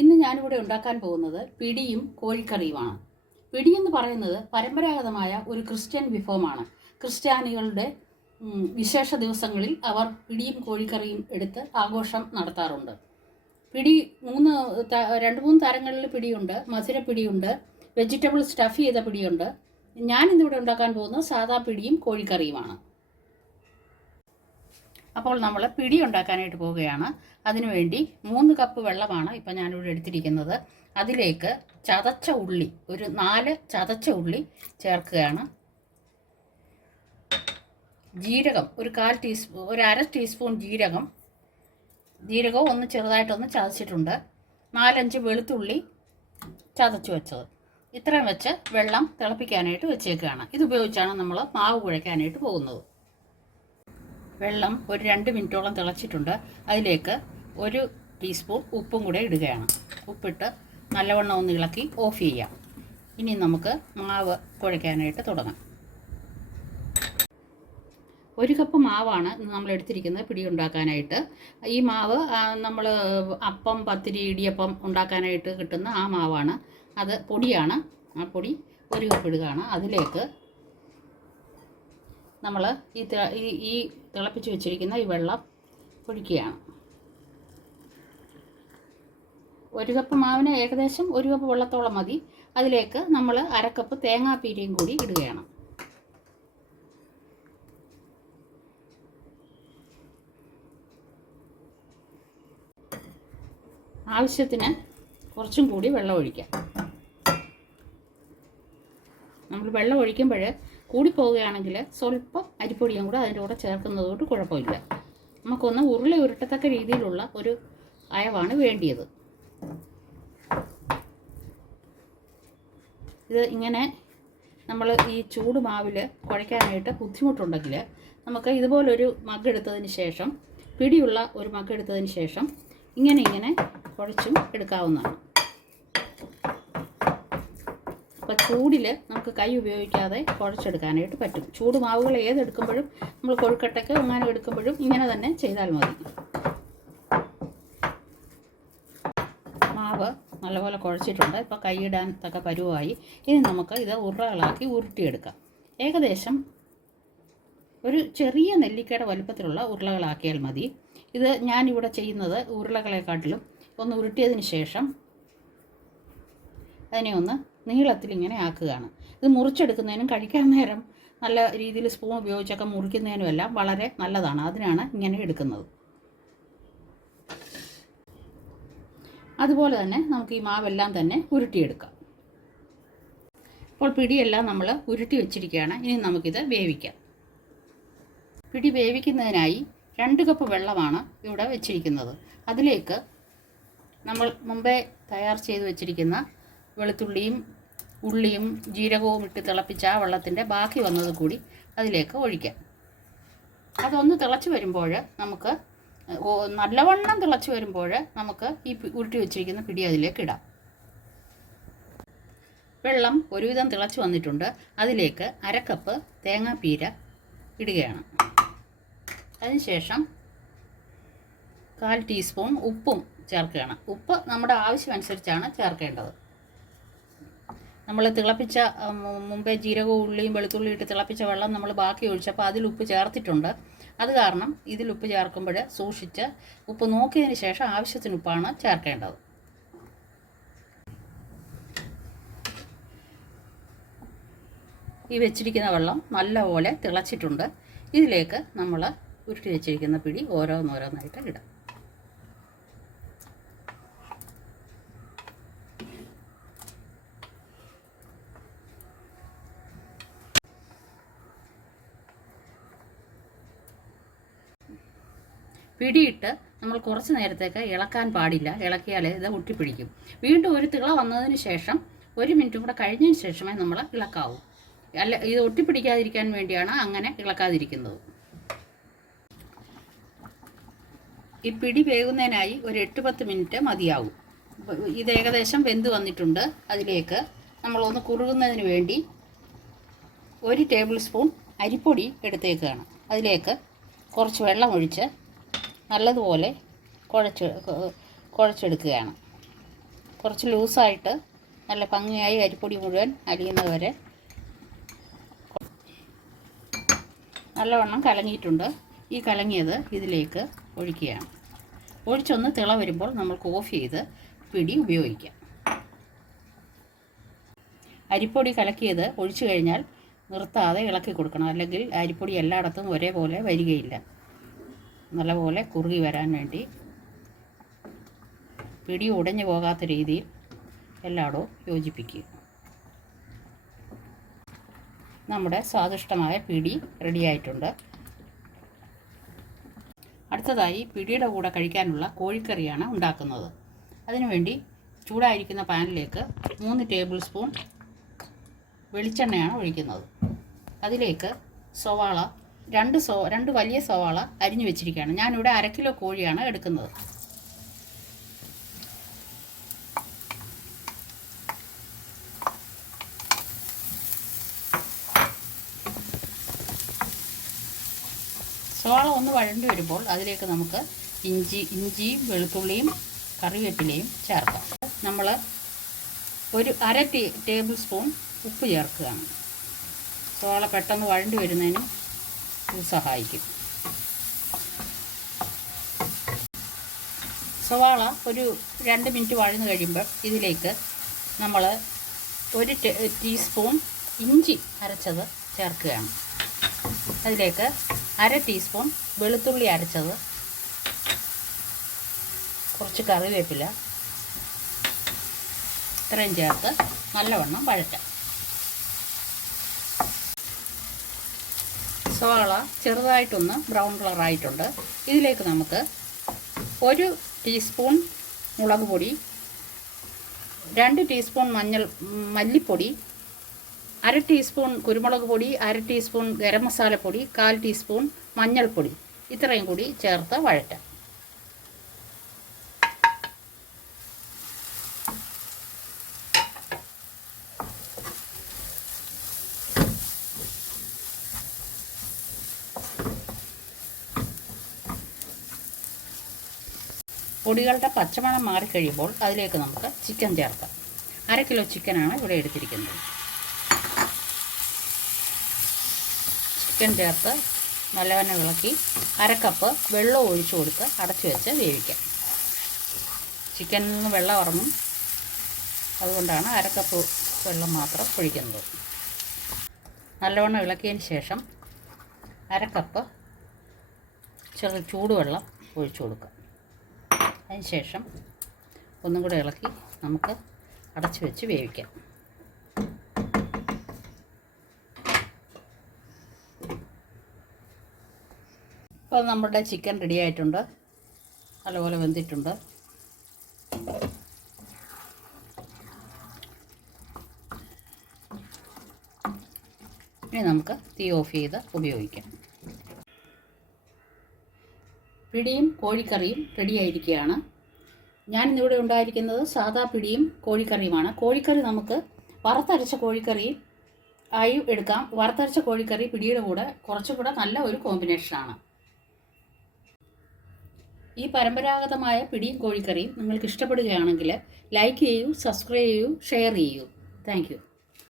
ഇന്ന് ഞാനിവിടെ ഉണ്ടാക്കാൻ പോകുന്നത് പിടിയും കോഴിക്കറിയുമാണ്. പിടി എന്ന് പറയുന്നത് പരമ്പരാഗതമായ ഒരു ക്രിസ്ത്യൻ വിഭവമാണ്. ക്രിസ്ത്യാനികളുടെ വിശേഷ ദിവസങ്ങളിൽ അവർ പിടിയും കോഴിക്കറിയും എടുത്ത് ആഘോഷം നടത്താറുണ്ട്. പിടി രണ്ട് മൂന്ന് തരങ്ങളിൽ പിടിയുണ്ട്. മധുരപ്പിടിയുണ്ട്, വെജിറ്റബിൾ സ്റ്റഫ് ചെയ്ത പിടിയുണ്ട്. ഞാനിന്നിവിടെ ഉണ്ടാക്കാൻ പോകുന്നത് സാദാ പിടിയും കോഴിക്കറിയുമാണ്. അപ്പോൾ നമ്മൾ പിടി ഉണ്ടാക്കാനായിട്ട് പോവുകയാണ്. അതിനുവേണ്ടി 3 കപ്പ് വെള്ളമാണ് ഇപ്പം ഞാനിവിടെ എടുത്തിരിക്കുന്നത്. അതിലേക്ക് ചതച്ച ഉള്ളി, ഒരു 4 ചതച്ച ഉള്ളി ചേർക്കുകയാണ്. ജീരകം ഒരു 1/2 ടീസ്പൂൺ ജീരകവും ഒന്ന് ചെറുതായിട്ടൊന്ന് ചതച്ചിട്ടുണ്ട്. 4-5 വെളുത്തുള്ളി ചതച്ച് വെച്ചത്. ഇത്രയും വെച്ച് വെള്ളം തിളപ്പിക്കാനായിട്ട് വെച്ചേക്കുകയാണ്. ഇതുപയോഗിച്ചാണ് നമ്മൾ മാവ് കുഴയ്ക്കാനായിട്ട് പോകുന്നത്. വെള്ളം ഒരു 2 മിനിറ്റോളം തിളച്ചിട്ടുണ്ട്. അതിലേക്ക് 1 ടീസ്പൂൺ ഉപ്പും കൂടെ ഇടുകയാണ്. ഉപ്പിട്ട് നല്ലവണ്ണം ഒന്ന് ഇളക്കി ഓഫ് ചെയ്യാം. ഇനി നമുക്ക് മാവ് കുഴയ്ക്കാനായിട്ട് തുടങ്ങാം. 1 കപ്പ് മാവാണ് നമ്മൾ എടുത്തിരിക്കുന്നത് പിടി ഉണ്ടാക്കാനായിട്ട്. ഈ മാവ് നമ്മൾ അപ്പം, പത്തിരി, ഇടിയപ്പം ഉണ്ടാക്കാനായിട്ട് കിട്ടുന്ന ആ മാവാണ്. അത് പൊടിയാണ്. ആ പൊടി 1 കപ്പ് ഇടുകയാണ്. അതിലേക്ക് നമ്മൾ ഈ തിളപ്പിച്ച് വെച്ചിരിക്കുന്ന ഈ വെള്ളം ഒഴിക്കുകയാണ്. 1 കപ്പ് മാവിന് ഏകദേശം 1 കപ്പ് വെള്ളത്തോളം മതി. അതിലേക്ക് നമ്മൾ 1/2 കപ്പ് തേങ്ങാപ്പീരയും കൂടി ഇടുകയാണ്. ആവശ്യത്തിന് കുറച്ചും കൂടി വെള്ളം ഒഴിക്കാം. നമ്മൾ വെള്ളം ഒഴിക്കുമ്പോൾ കൂടിപ്പോവുകയാണെങ്കിൽ സ്വല്പം അരിപ്പൊടിയും കൂടെ അതിൻ്റെ കൂടെ ചേർക്കുന്നതുകൊണ്ട് കുഴപ്പമില്ല. നമുക്കൊന്ന് ഉരുളി ഉരുട്ടത്തക്ക രീതിയിലുള്ള ഒരു അയവാണ് വേണ്ടിയത്. ഇത് ഇങ്ങനെ നമ്മൾ ഈ ചൂട് മാവിൽ കുഴയ്ക്കാനായിട്ട് ബുദ്ധിമുട്ടുണ്ടെങ്കിൽ നമുക്ക് ഇതുപോലൊരു മഗ് എടുത്തതിന് ശേഷം, പിടിയുള്ള ഒരു മഗ് എടുത്തതിന് ശേഷം ഇങ്ങനെ കുഴച്ചും എടുക്കാവുന്നതാണ്. അപ്പോൾ ചൂടിൽ നമുക്ക് കൈ ഉപയോഗിക്കാതെ കുഴച്ചെടുക്കാനായിട്ട് പറ്റും. ചൂട് മാവുകൾ ഏതെടുക്കുമ്പോഴും നമ്മൾ കൊഴുക്കട്ടയ്ക്ക് അങ്ങനെ എടുക്കുമ്പോഴും ഇങ്ങനെ തന്നെ ചെയ്താൽ മതി. മാവ് നല്ലപോലെ കുഴച്ചിട്ടുണ്ട്. ഇപ്പോൾ കൈയിടാൻ തക്ക പരുവമായി. ഇനി നമുക്ക് ഇത് ഉരുളകളാക്കി ഉരുട്ടിയെടുക്കാം. ഏകദേശം ഒരു ചെറിയ നെല്ലിക്കയുടെ വലുപ്പത്തിലുള്ള ഉരുളകളാക്കിയാൽ മതി. ഇത് ഞാനിവിടെ ചെയ്യുന്നത് ഉരുളകളെക്കാട്ടിലും ഒന്ന് ഉരുട്ടിയതിന് ശേഷം അതിനെ ഒന്ന് നീളത്തിൽ ഇങ്ങനെ ആക്കുകയാണ്. ഇത് മുറിച്ചെടുക്കുന്നതിനും കഴിക്കാൻ നേരം നല്ല രീതിയിൽ സ്പൂൺ ഉപയോഗിച്ചൊക്കെ മുറിക്കുന്നതിനും എല്ലാം വളരെ നല്ലതാണ്. അതിനാണ് ഇങ്ങനെ എടുക്കുന്നത്. അതുപോലെ തന്നെ നമുക്ക് ഈ മാവെല്ലാം തന്നെ ഉരുട്ടിയെടുക്കാം. ഇപ്പോൾ പിടിയെല്ലാം നമ്മൾ ഉരുട്ടി വെച്ചിരിക്കുകയാണ്. ഇനി നമുക്കിത് വേവിക്കാം. പിടി വേവിക്കുന്നതിനായി 2 കപ്പ് വെള്ളമാണ് ഇവിടെ വെച്ചിരിക്കുന്നത്. അതിലേക്ക് നമ്മൾ മുമ്പേ തയ്യാർ ചെയ്ത് വെച്ചിരിക്കുന്ന വെളുത്തുള്ളിയും ഉള്ളിയും ജീരകവും ഇട്ട് തിളപ്പിച്ച ആ വെള്ളത്തിൻ്റെ ബാക്കി വന്നത് കൂടി അതിലേക്ക് ഒഴിക്കാം. അതൊന്ന് തിളച്ച് വരുമ്പോൾ നമുക്ക് നല്ലവണ്ണം തിളച്ച് വരുമ്പോൾ നമുക്ക് ഈ ഉരുട്ടി വെച്ചിരിക്കുന്ന പിടി അതിലേക്ക് ഇടാം. വെള്ളം ഒരുവിധം തിളച്ച് വന്നിട്ടുണ്ട്. അതിലേക്ക് 1/2 കപ്പ് തേങ്ങാപ്പീര ഇടുകയാണ്. അതിനുശേഷം 1/4 ടീസ്പൂൺ ഉപ്പും ചേർക്കുകയാണ്. ഉപ്പ് നമ്മുടെ ആവശ്യമനുസരിച്ചാണ് ചേർക്കേണ്ടത്. നമ്മൾ തിളപ്പിച്ച മുമ്പേ ജീരകവും ഉള്ളിയും വെളുത്തുള്ളി ഇട്ട് തിളപ്പിച്ച വെള്ളം നമ്മൾ ബാക്കി ഒഴിച്ചപ്പോൾ അതിൽ ഉപ്പ് ചേർത്തിട്ടുണ്ട്. അത് കാരണം ഇതിൽ ഉപ്പ് ചേർക്കുമ്പോൾ സൂക്ഷിച്ച് ഉപ്പ് നോക്കിയതിന് ശേഷം ആവശ്യത്തിന് ഉപ്പാണ് ചേർക്കേണ്ടത്. ഈ വെച്ചിരിക്കുന്ന വെള്ളം നല്ലപോലെ തിളച്ചിട്ടുണ്ട്. ഇതിലേക്ക് നമ്മൾ ഉരുട്ടി വെച്ചിരിക്കുന്ന പിടി ഓരോന്നോരോന്നായിട്ട് ഇടാം. പിടിയിട്ട് നമ്മൾ കുറച്ച് നേരത്തേക്ക് ഇളക്കാൻ പാടില്ല. ഇളക്കിയാൽ ഇത് ഒട്ടിപ്പിടിക്കും. വീണ്ടും ഒരു തിള വന്നതിന് ശേഷം 1 മിനിറ്റും കൂടെ കഴിഞ്ഞതിന് ശേഷമേ നമ്മൾ ഇളക്കാവൂ. അല്ല, ഇത് ഒട്ടിപ്പിടിക്കാതിരിക്കാൻ വേണ്ടിയാണ് അങ്ങനെ ഇളക്കാതിരിക്കുന്നത്. ഈ പിടി വേകുന്നതിനായി ഒരു 8-10 മിനിറ്റ് മതിയാവും. ഇത് ഏകദേശം വെന്ത് വന്നിട്ടുണ്ട്. അതിലേക്ക് നമ്മളൊന്ന് കുറുകുന്നതിന് വേണ്ടി 1 ടേബിൾ സ്പൂൺ അരിപ്പൊടി എടുത്തേക്കാണ്. അതിലേക്ക് കുറച്ച് വെള്ളം ഒഴിച്ച് നല്ലതുപോലെ കുഴച്ചെടുക്കുകയാണ്. കുറച്ച് ലൂസായിട്ട് നല്ല ഭംഗിയായി അരിപ്പൊടി മുഴുവൻ അലിയുന്നത് വരെ നല്ലവണ്ണം കലങ്ങിയിട്ടുണ്ട്. ഈ കലങ്ങിയത് ഇതിലേക്ക് ഒഴിക്കുകയാണ്. ഒഴിച്ചൊന്ന് തിള വരുമ്പോൾ നമ്മൾക്ക് ഓഫ് ചെയ്ത് പിടി ഉപയോഗിക്കാം. അരിപ്പൊടി കലക്കിയത് ഒഴിച്ചു കഴിഞ്ഞാൽ നിർത്താതെ ഇളക്കി കൊടുക്കണം, അല്ലെങ്കിൽ അരിപ്പൊടി എല്ലായിടത്തും ഒരേപോലെ വരികയില്ല. നല്ലപോലെ കുറുകി വരാൻ വേണ്ടി പിടി ഉടഞ്ഞു പോകാത്ത രീതിയിൽ എല്ലായിടവും യോജിപ്പിക്കുക. നമ്മുടെ സ്വാദിഷ്ടമായ പിടി റെഡിയായിട്ടുണ്ട്. അടുത്തതായി പിടിയുടെ കൂടെ കഴിക്കാനുള്ള കോഴിക്കറിയാണ് ഉണ്ടാക്കുന്നത്. അതിനുവേണ്ടി ചൂടായിരിക്കുന്ന പാനിലേക്ക് 3 ടേബിൾ സ്പൂൺ വെളിച്ചെണ്ണയാണ് ഒഴിക്കുന്നത്. അതിലേക്ക് സവാള, 2 വലിയ സവാള അരിഞ്ഞു വെച്ചിരിക്കുകയാണ്. ഞാനിവിടെ 1/2 കിലോ കോഴിയാണ് എടുക്കുന്നത്. സവാള ഒന്ന് വഴണ്ടി വരുമ്പോൾ അതിലേക്ക് നമുക്ക് ഇഞ്ചിയും വെളുത്തുള്ളിയും കറിവേപ്പിലയും ചേർക്കാം. നമ്മൾ ഒരു 1/2 ടേബിൾ സ്പൂൺ ഉപ്പ് ചേർക്കുകയാണ്. സവാള പെട്ടെന്ന് വഴണ്ടി വരുന്നതിനും ഇത് സഹായിക്കും. സവാള ഒരു 2 മിനിറ്റ് വഴന്നു കഴിയുമ്പോൾ ഇതിലേക്ക് നമ്മൾ 1 ടീസ്പൂൺ ഇഞ്ചി അരച്ചത് ചേർക്കുകയാണ്. അതിലേക്ക് 1/2 ടീസ്പൂൺ വെളുത്തുള്ളി അരച്ചത്, കുറച്ച് കറിവേപ്പില, ഇത്രയും ചേർത്ത് നല്ലവണ്ണം വഴറ്റാം. സവാള ചെറുതായിട്ടൊന്ന് ബ്രൗൺ കളറായിട്ടുണ്ട്. ഇതിലേക്ക് നമുക്ക് 1 ടീസ്പൂൺ മുളക് പൊടി, 2 ടീസ്പൂൺ മല്ലിപ്പൊടി, 1/2 ടീസ്പൂൺ കുരുമുളക് പൊടി, 1/2 ടീസ്പൂൺ ഗരം മസാലപ്പൊടി, 1/4 ടീസ്പൂൺ മഞ്ഞൾപ്പൊടി, ഇത്രയും കൂടി ചേർത്ത് വഴറ്റാം. പൊടികളുടെ പച്ചമണം മാറിക്കഴിയുമ്പോൾ അതിലേക്ക് നമുക്ക് ചിക്കൻ ചേർക്കാം. 1/2 കിലോ ചിക്കനാണ് ഇവിടെ എടുത്തിരിക്കുന്നത്. ചിക്കൻ ചേർത്ത് നല്ലവണ്ണം ഇളക്കി 1/2 കപ്പ് വെള്ളം ഒഴിച്ചു കൊടുത്ത് അടച്ചു വെച്ച് വേവിക്കാം. ചിക്കനിൽ നിന്ന് വെള്ളം ഇറങ്ങും, അതുകൊണ്ടാണ് 1/2 കപ്പ് വെള്ളം മാത്രം ഒഴിക്കുന്നത്. നല്ലവണ്ണം ഇളക്കിയതിന് ശേഷം 1/2 കപ്പ് ചൂടുവെള്ളം ഒഴിച്ചു കൊടുക്കാം. അതിന് ശേഷം ഒന്നും കൂടെ ഇളക്കി നമുക്ക് അടച്ചു വെച്ച് വേവിക്കാം. ഇപ്പോൾ നമ്മുടെ ചിക്കൻ റെഡി ആയിട്ടുണ്ട്, നല്ലപോലെ വെന്തിട്ടുണ്ട്. ഇനി നമുക്ക് തീ ഓഫ് ചെയ്ത് ഉപയോഗിക്കാം. പിടിയും കോഴിക്കറിയും റെഡിയായിരിക്കുകയാണ്. ഞാനിന്നിവിടെ ഉണ്ടായിരിക്കുന്നത് സാദാ പിടിയും കോഴിക്കറിയുമാണ്. കോഴിക്കറി നമുക്ക് വറുത്തരച്ച കോഴിക്കറി ആയി എടുക്കാം. വറുത്തരച്ച കോഴിക്കറി പിടിയുടെ കൂടെ കുറച്ചുകൂടെ നല്ല ഒരു കോമ്പിനേഷനാണ്. ഈ പരമ്പരാഗതമായ പിടിയും കോഴിക്കറിയും നിങ്ങൾക്ക് ഇഷ്ടപ്പെടുകയാണെങ്കിൽ ലൈക്ക് ചെയ്യൂ, സബ്സ്ക്രൈബ് ചെയ്യൂ, ഷെയർ ചെയ്യൂ. Thank you.